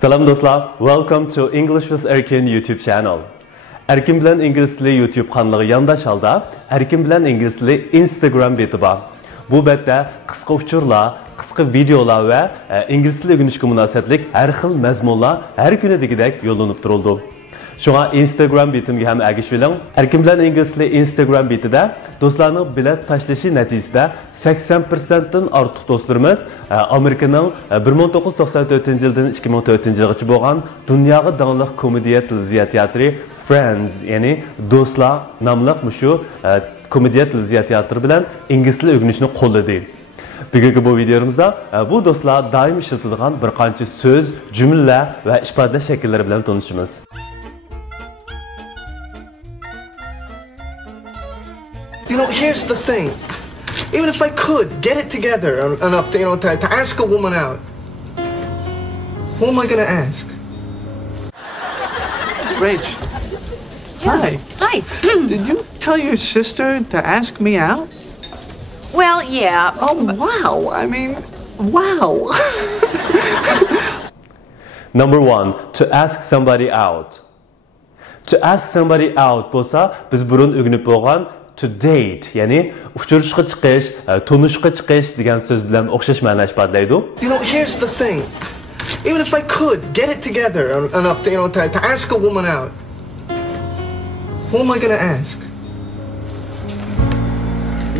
Salam dostlar, welcome to English with Erkin YouTube channel. Erkin bilan ingliz tili YouTube kanalı yandaş halda, Erkin bilan ingliz tili Instagram beti var. Bu betde qisqa uçurlar, qisqa videolar ve ingliz tili öğrenişke münasebetlik her xil mazmunlar her kuni degidek yollanıp turuldu. Şuna Instagram betimge hem ergish bilan Erkin bilan ingliz tili Instagram betida dostlarning bilet tashlashi natijasida 80%dan ortiq do'stlarimiz Amerikaning 1994-yildan 2004-yilgacha bo'lgan dunyoga taniqli komediya televiziya teatri Friends, ya'ni Do'stlar nomli shu komediya televiziya teatri bilan ingliz tili o'rganishni qo'lladi. Bugungi bu videomizda bu do'stlar doim ishlatiladigan bir qancha so'z, jumla va ifodalash shakllari bilan tanishamiz. You know, here's the thing. Even if I could get it together enough to, to ask a woman out, who am I going to ask? Rach. Hi. Hi. Did you tell your sister to ask me out? Well, yeah. Oh, wow. I mean, wow. Number 1. To ask somebody out. To ask somebody out bo'lsa, biz burun o'rganib bo'lgan to date, ya'ni uchrashishga chiqish, tanishishga chiqish degan so'z bilan o'xshash ma'no ifodalaydi. You know, here's the thing. Even if I could get it together enough to, to ask a woman out, who am I going to ask?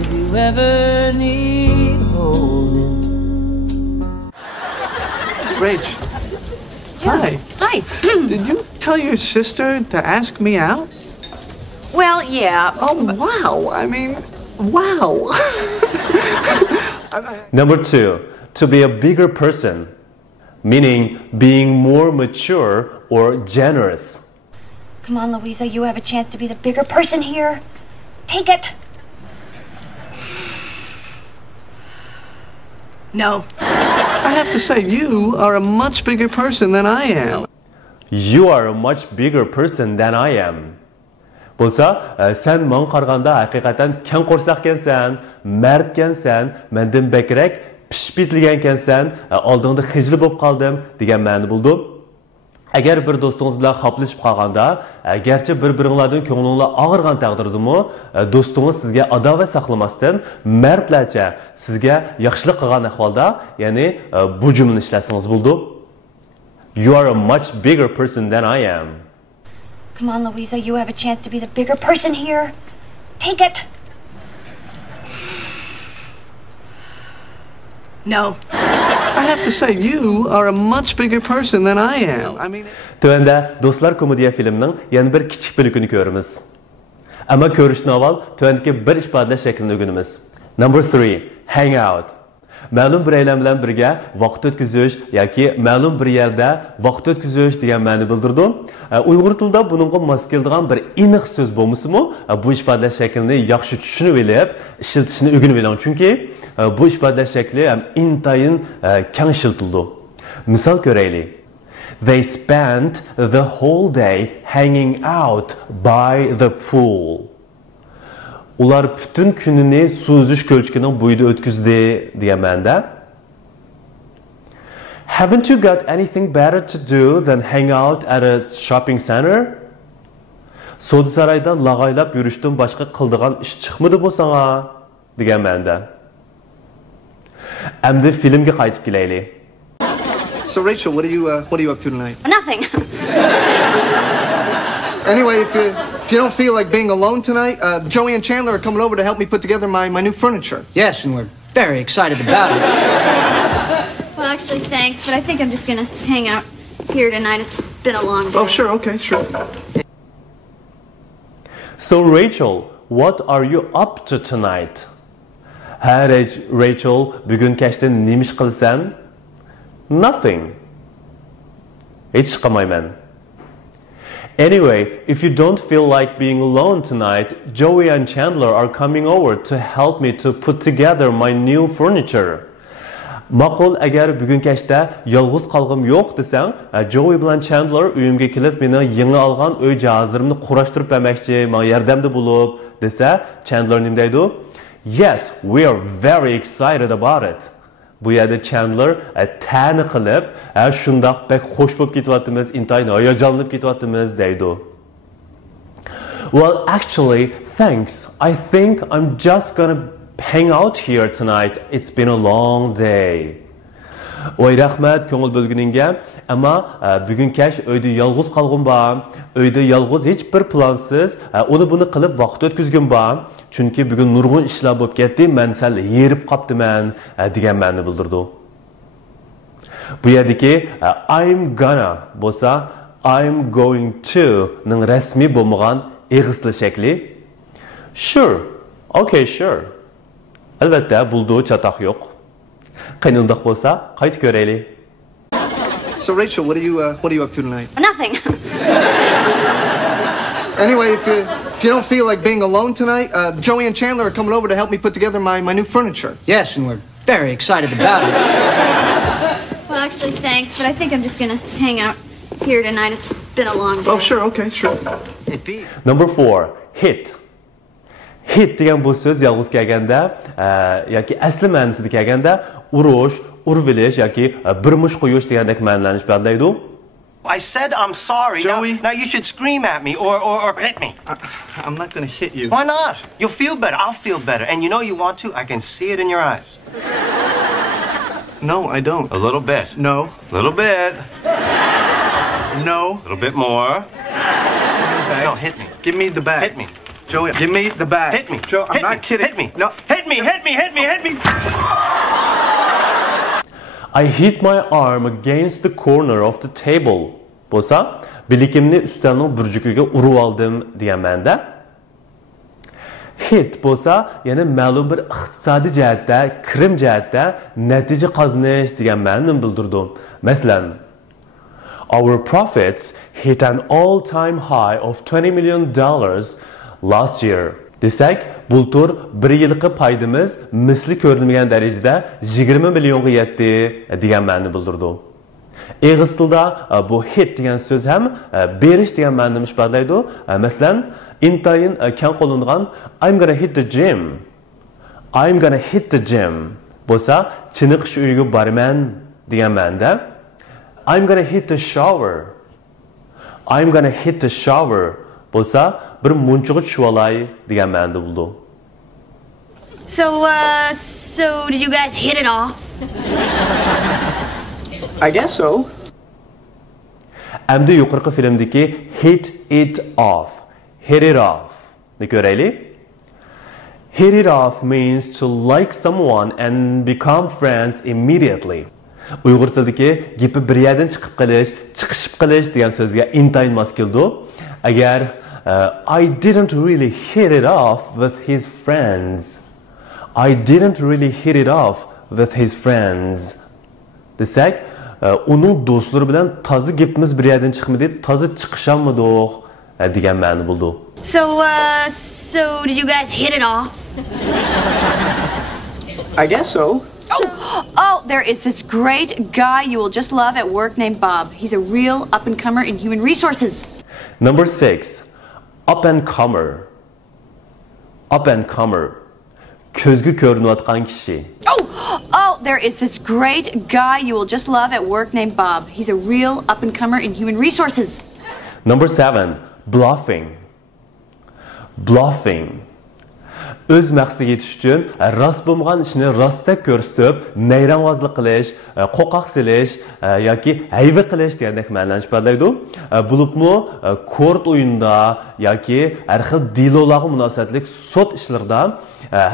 If you ever need holding. Rach. Hi. Hi. Did you tell your sister to ask me out? Well, yeah. Oh, wow. I mean, wow. Number 2. To be a bigger person, meaning being more mature or generous. Come on, Louisa, you have a chance to be the bigger person here. Take it. No. I have to say, you are a much bigger person than I am. You are a much bigger person than I am. Bo'lsa, sen men qaraganda haqiqatan keng qo'rsaqkansan, mardkansan, mendan bakrak pishpitilgankansan, oldingda xijil bo'lib qoldim degan ma'no bo'ldi. Agar bir do'stingiz bilan xoplashib qolganda, garchi bir-biringizdan ko'nglinglar og'irgan taqdirdami, do'stingiz sizga adovat saqlamasdan mardlarcha sizga yaxshilik qilgan ahvolda, ya'ni bu jumlani ishlasangiz bo'ldi. You are a much bigger person than I am. Come on, Louisa, you have a chance to be the bigger person here. Take it. No. I have to say, you are a much bigger person than I am. I mean... Tövəndə Dostlar komediya filminin yana bir kiçik bölükünü görürüz. Ama görüşdən avval tövəndəki bir ifadələş şəklini öyrənimiz. Number 3. Hang out. Ma'lum bir eylem bilan birga vaqt o'tkazish yoki ma'lum bir yerda vaqt o'tkazish degan ma'no bildirdi. Uyg'ur tilida buningga mos keladigan bir aniq so'z bo'lmasa-mu, bu ifodalash shaklini yaxshi tushunib olib, ishlatishni o'rganib oling, chunki bu ifodalash shakli ham intayin keng ishlatildi. Misol ko'raylik. They spent the whole day hanging out by the pool. Ular bütün gününü suzuş kölçkinin buyda ötküzdi degan ma'noda. Haven't you got anything better to do than hang out at a shopping center? Savdo sarayda lag'aylab yurishdan boshqa qildigan ish chiqmadi bu sana degan ma'noda. Endi filmga qaytib kelaylik. So, Rachel, what are you up to tonight? Nothing. Anyway, if you don't feel like being alone tonight, Joey and Chandler are coming over to help me put together my new furniture. Yes, and we're very excited about it. Well, actually, thanks, but I think I'm just gonna hang out here tonight. It's been a long day. Oh, sure, okay, sure. So, Rachel, what are you up to tonight? Ha, Rachel, bugun kashda nima ish qilsan? Nothing. Hech qilmayman. Anyway, if you don't feel like being alone tonight, Joey and Chandler are coming over to help me to put together my new furniture. Ma'qul, agar bugun kashda yolg'iz qolg'im yo'q desang, Joey bilan Chandler uyimga kelib meni yangi olgan uy jihozlarimni qurashtirib bermoqchi, menga yordamda bo'lib desa, Chandler nima deydi? Yes, we are very excited about it. Bu yerda Chandler ta'ni qilib, shundoq bek xo'sh bo'lib ketyapmiz, intayin hayajonlanib ketyapmiz deydi. Well, actually, thanks. I think I'm just gonna hang out here tonight. It's been a long day. Oy rahmat ko'ngil bo'lguningga, ammo bugun kash uyda yolg'iz qolganman. Uyda yolg'iz hech bir plansiz, uni buni qilib vaqt o'tkazganman. Chunki bugun nurg'un ishlar bo'lib ketdi, men sal yerib qoptiman degan ma'noni bildirdi. Bu yerdagi I'm gonna bo'lsa I'm going to ning rasmiy bo'lmagan eg'izli shakli. Sure. Okay, sure. Albatta, buldu chatoq yo'q. Qaynundoq bo'lsa, qaytib ko'raylik. So Rachel, what are you up to tonight? Nothing. Anyway, if you don't feel like being alone tonight, Joey and Chandler are coming over to help me put together my new furniture. Yes, and we're very excited about it. Well, actually, thanks, but I think I'm just gonna hang out here tonight. It's been a long day. Oh, sure, okay, sure. Number 4. Hit. Hit degan bu so'z yolg'iz kelganda yoki asli ma'nosida kelganda urush, urvilish yoki bir mush qo'yish degandek ma'nolanish bildiradi. I said I'm sorry. Joey. Now you should scream at me or hit me. I'm not gonna hit you. Why not? You'll feel better. I'll feel better. And you know you want to. I can see it in your eyes. No, I don't. A little bit. No. A little bit. No. A little bit more. Okay. No, hit me. Give me the bag. Hit me. Joey, give me the bag. Hit me. Joe, I'm hit not me. kidding. Hit me. No. Hit me. Hit me. Hit me. Hit me. I hit my arm against the corner of the table. Bo'lsa, bilikimni ustalning burjukiga urib oldim degan ma'noda. Hit bo'lsa, yana ma'lum bir iqtisodiy jihatda, kirim jihatda natija qozonish degan ma'noni bildirdi. Masalan, our profits hit an all-time high of $20 million last year. Desak, bultur bir yilqi paydimiz misli ko'rilmagan darajada 20 millionga yetdi degan ma'noni bildirdi. Eg'iz tilda bu hit degan so'z ham berish degan ma'noni ifodlaydi. Masalan, intayin keng qo'llangan I'm gonna hit the gym. I'm gonna hit the gym bo'lsa, chiniqish uyiga boraman degan ma'noda. I'm gonna hit the shower. I'm gonna hit the shower bo'lsa, bir munchiga tushib olay degan ma'noda bo'ldi. So did you guys hit it off? I guess so. Endi yuqorqi filmdagi hit it off. Hit it off. Ni ko'raylik. Hit it off means to like someone and become friends immediately. Uyg'ur tilidagi gapi bir yerdan chiqib qilish, chiqishib qilish degan so'zga intayin mos keldi. Agar I didn't really hit it off with his friends. I didn't really hit it off with his friends. Desak, uning do'stlari bilan toza gapimiz bir yerdan chiqmadi, toza chiqishammidik degan ma'no bo'ldi. So did you guys hit it off? I guess so. Oh, there is this great guy you will just love at work named Bob. He's a real up-and-comer in human resources. Number 6. Up and comer. Up and comer. Ko'zga ko'rinayotgan kishi. Oh, there is this great guy you will just love at work named Bob. He's a real up-and-comer in human resources. Number 7. Bluffing. Bluffing. O'z maqsadiga yetish uchun rost bo'lmagan ishni rostda ko'rsatib, nayrang'ozlik qilish, qo'qoq silish yoki hayva qilish degandek ma'noni ifodalaydi. Bo'libmi kort o'yinda yoki har xil dilolarga munosabatlik sud ishlarida,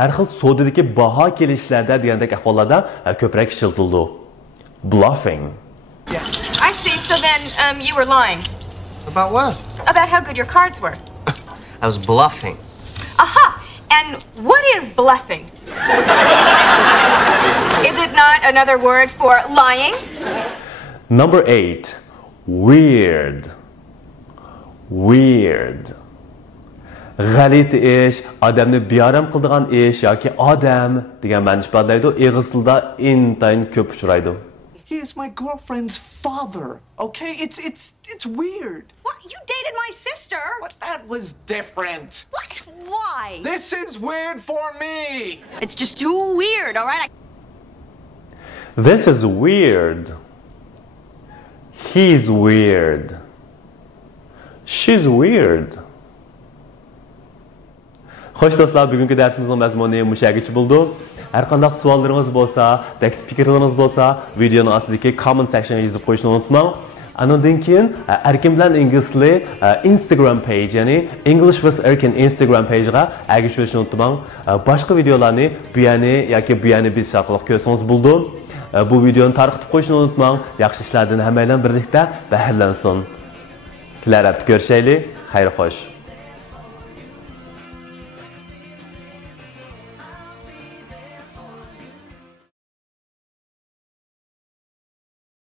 har xil sudidagi baho kelishlarda degandek ahvollarda ko'proq ishlatildi. Bluffing. I see. So then you were lying. About what? About how good your cards were. I was bluffing. Aha! And what is bluffing? Is it not another word for lying? Number 8. Weird. Weird. G'alit ish, odamni beoram qiladigan ish yoki odam degan ma'no ifodalaydi. Eg'iz tilida intayin ko'p uchraydi. He is my girlfriend's father. Okay, it's weird. What? You dated my sister? But that was different. What? Why? This is weird for me. It's just too weird, all right? This is weird. He's weird. She's weird. Xo'sh do'stlar, bugungi darsimizning mazmuni mushagicha bo'ldi. Har qanday savollaringiz bo'lsa, taklif fikrlaringiz bo'lsa, videoning ostidagi comment sectionga yozib qo'yishni unutmang. Andan keyin Erkin bilan ingliz tili Instagram page, ya'ni English with Erkin Instagram page'ga ergashishni unutmang. Boshqa videolarni bu yana yoki bu yana biz orqali ko'rsangiz bo'ldi. Bu videoni tarqatib qo'yishni unutmang. Yaxshi ishlardan hammalar birlikda bahramlansin. Sizlar bilan ko'rishaylik. Xayr xo'sh.